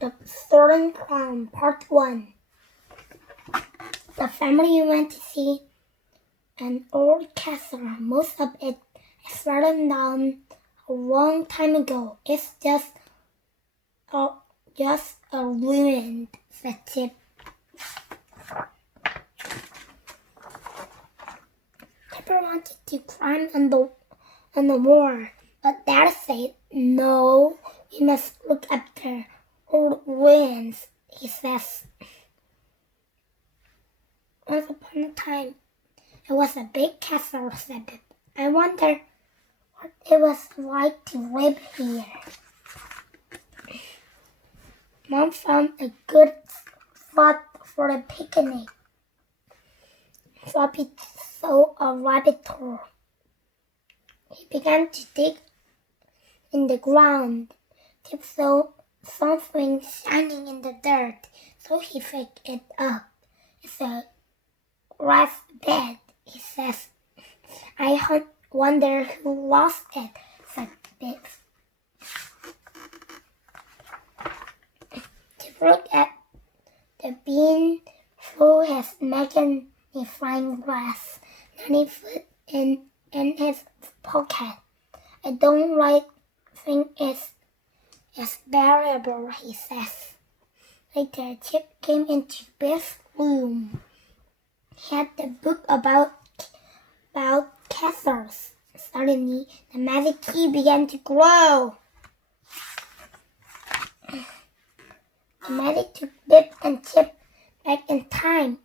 The Stolen Crown, Part 1. The family went to see an old castle. Most of it has fallen down a long time ago. It's just a ruin, said Chip. Pepper wanted to climb on the wall, but Dad said, "No, we must look at the old ruins," he says. Once upon a time, it was a big castle, said Pip. I wonder what it was like to live here. Mom found a good spot for a picnic. Floppy saw a rabbit hole. He began to dig in the ground. Tip saw something shining in the dirt, so he picked it up. It's a grass bed, he says. I wonder who lost it, said Biff. Tip looked at the bean through his magnifying glass. Then he put it in his pocket. I don't think it's bearable, he says. Later, Chip came into Biff's room. He had the book about castles. Suddenly, the magic key began to glow. The magic took Biff and Chip back in time.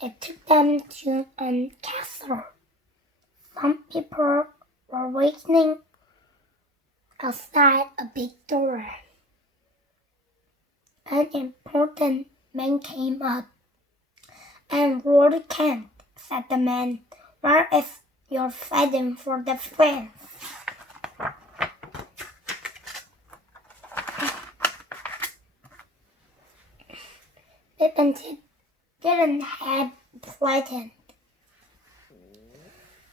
It took them to a castle. Some people were waiting outside a big door. An important man came up. "And Lord Kent," said the man, "where is your fighting for the prince?" Pip and Chip didn't have frightened.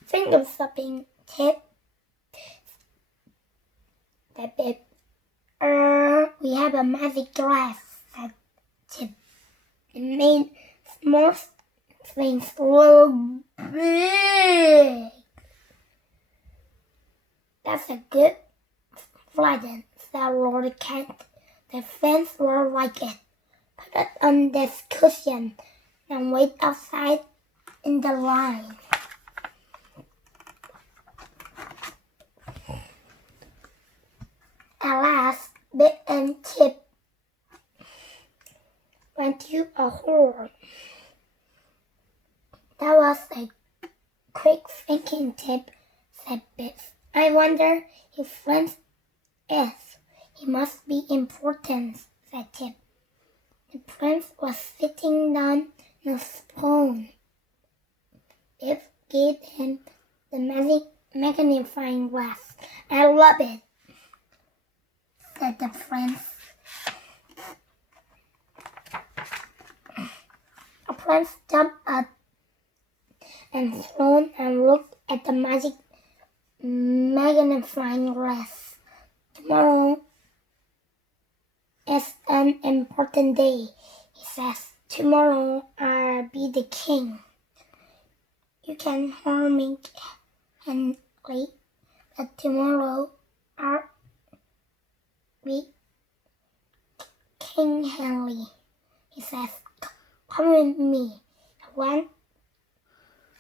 Finger stopping, Chip, said Pip. We have a magic glass," said Chip. It made small things look big. "That's a good frighten," said Lord Kent. "The fans will like it. Put it on this cushion and wait outside in the line." At last, Biff and Chip went to a hall. "That was a quick thinking, Chip," said Biff. "I wonder if Flint is. He must be important," said Chip. The prince was sitting down on a spoon. Biff gave him the magnifying glass. "I love it," said the prince. The prince jumped up and thrown and looked at the magnifying glass. "Tomorrow is an important day," he says. "Tomorrow I'll be the king. You can harm me, Henry, but tomorrow I'll be King Henry," he says. "Come with me." He went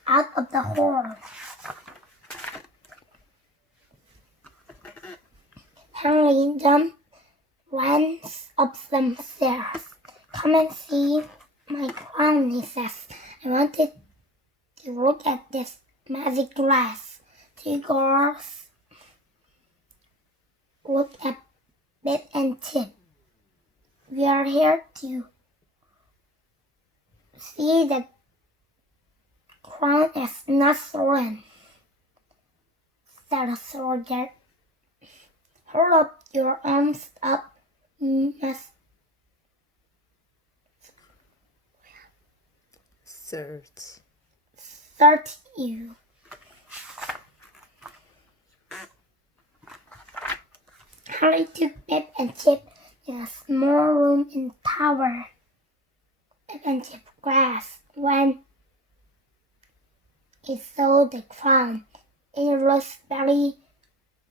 out of the hall. Henry ran up some stairs. "Come and see my crown," he says. "I wanted to look at this magic glass." Two girls looked at Biff and Chip. "We are here to see the crown is not stolen," said a soldier. "Hold up your arms up. You must search you." Harry took Pip and Chip in a small room in the tower. And Tip grasped when he saw the crown. It was very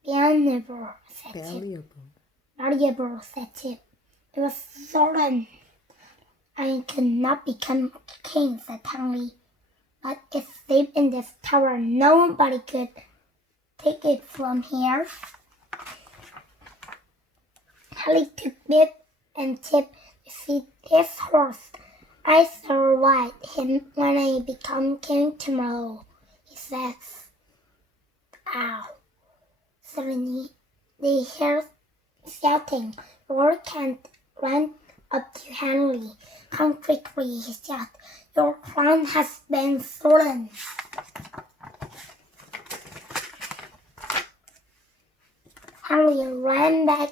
valuable, said Tip. Valuable, said Tip. It was stolen. I could not become king, said Henry. But it's safe in this tower. Nobody could take it from here. Henry took Bib and Tip to see his horse. I shall ride him when I become king tomorrow, he says. Ow. Suddenly, they heard shouting. Lord Kent ran up to Henry. Come quickly, he shouted. Your crown has been stolen. Henry ran back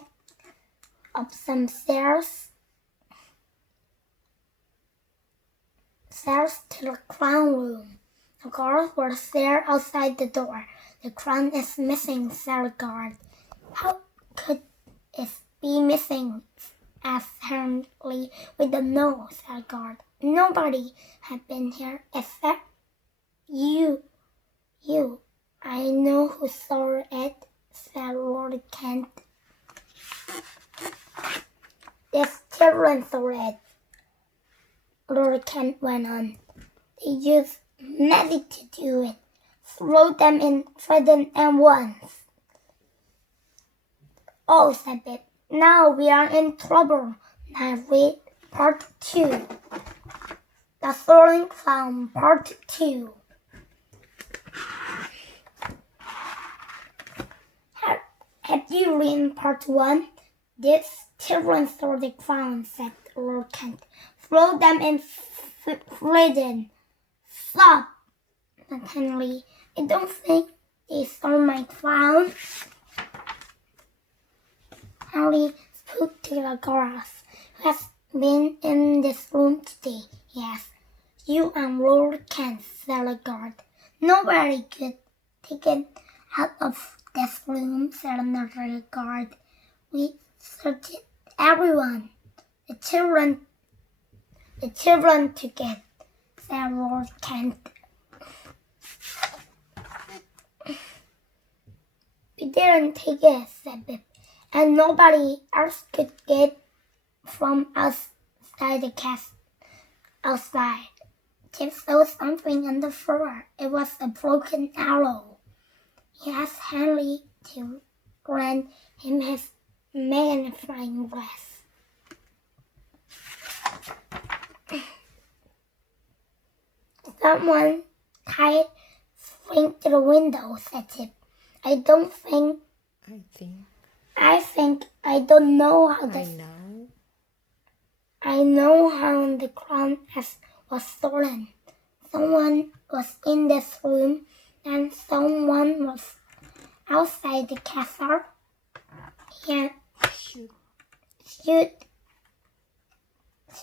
up some stairs to the crown room. The guards were there outside the door. The crown is missing, said the guard. How could it be missing? Asked Henry. We don't know, said the guard. Nobody had been here except you. I know who stole it, said Lord Kent. This children stole it, Lord Kent went on. They used magic to do it. Throw them in prison at once. Oh, said Bib. Now we are in trouble. Now read Part 2. The Stolen Crown, Part 2. Have you read Part 1? These children stole the crown, said Lord Kent. Throw them in prison. Stop, said Henry. I don't think they stole my crown. Henry spoke to the guards. Who has been in this room today? He asked. You and Lord Kent, said the guard. Nobody could take it out of this room, said another guard. We searched everyone. The children took it, said Lord Kent. We didn't take it, said Bib, and nobody else could get from outside the castle. Outside, Tip saw something on the floor. It was a broken arrow. He asked Henry to grant him his magnifying glass. Someone tied string to the window, said Tip. I don't know how the crown was stolen. Someone was in this room and someone was outside the castle. He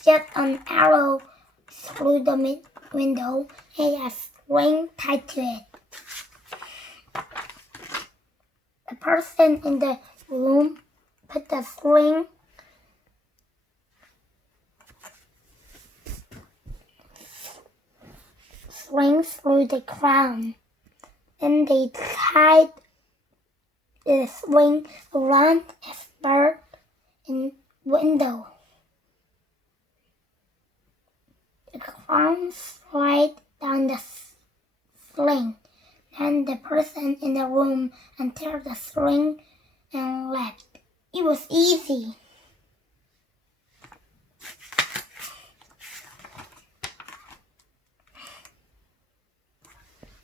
shot an arrow through the window and a string tied to it. The person in the room put the string through the crown. Then they tied the string around his bird in window. The crown slid down the sling. Then the person in the room untied the string and left. It was easy.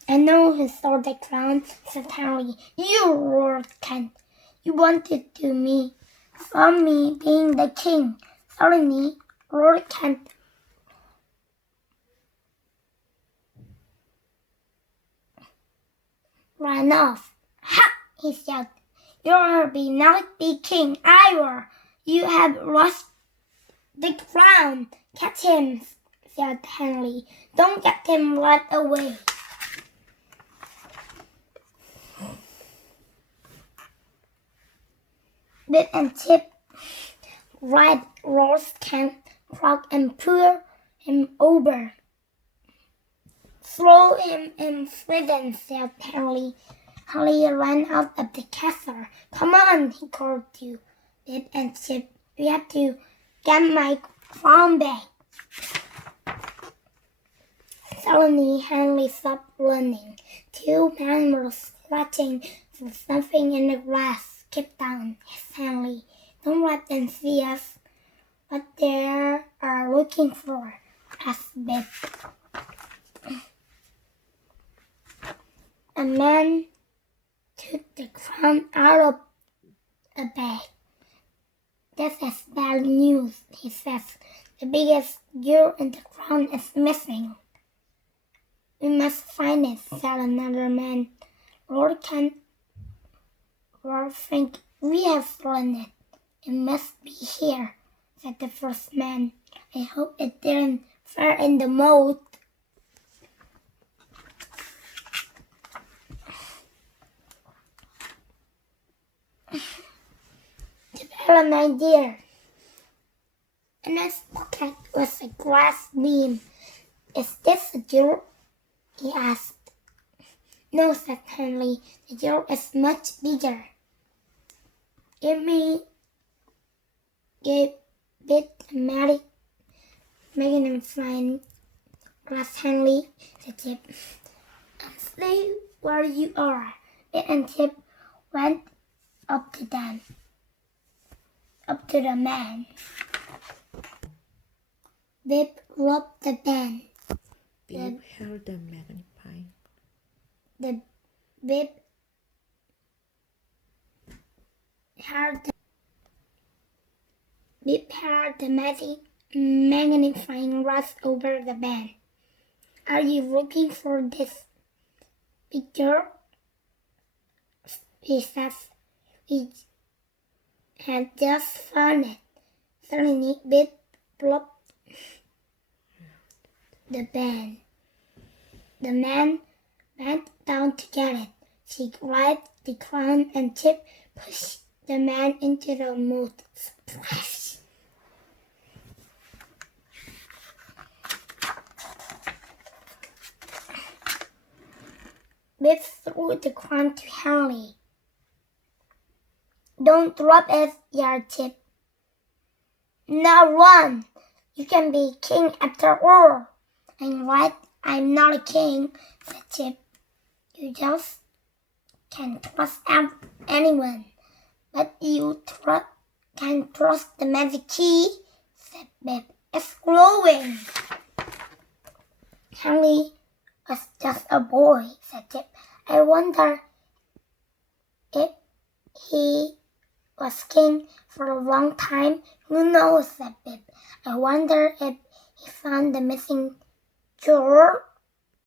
I know who stole the crown, said Henry. You, Lord Kent. You wanted to me from me being the king. Suddenly, Lord Kent ran off. Ha! He shouted. You'll be not be king either. You have lost the crown. Catch him, said Henry. Don't get him right away. Bib and Tip red rose can crack and pull him over. Throw him in prison, said Harry. Harry ran out of the castle. Come on, he called to Pip and Chip. We have to get my crown back. Suddenly, Henry stopped running. Two men were scratching for something in the grass. Keep down, hissed Henry. Don't let them see us. What they are looking for, asked Pip. A man took the crown out of a bag. This is bad news, he says. The biggest jewel in the crown is missing. We must find it, said another man. Lord think we have stolen it. It must be here, said the first man. I hope it didn't fall in the moat. Develop an idea. In his pocket was a glass beam. Is this a jewel? He asked. No, said Henry. The jewel is much bigger. Gave it a magnifying glass, Henry, said Chip. And stay where you are. It and Chip went up to the man. Pip rubbed the pen. Pip held the magnifying. Pip held the magnifying glass over the pen. Are you looking for this picture? He says. We had just found it. Suddenly, Pip plucked the pen. The man bent down to get it. She grabbed the crown and Chip pushed the man into the moat. Splash! Pip threw the crown to Harry. Don't drop it, yelled Chip. Now run! You can be king after all. I'm right, I'm not a king, said Chip. You just can't trust anyone. But you can trust the magic key, said Pip. It's glowing. Henry was just a boy, said Chip. I wonder if he was king for a long time. Who knows, said Pip. I wonder if he found the missing jewel.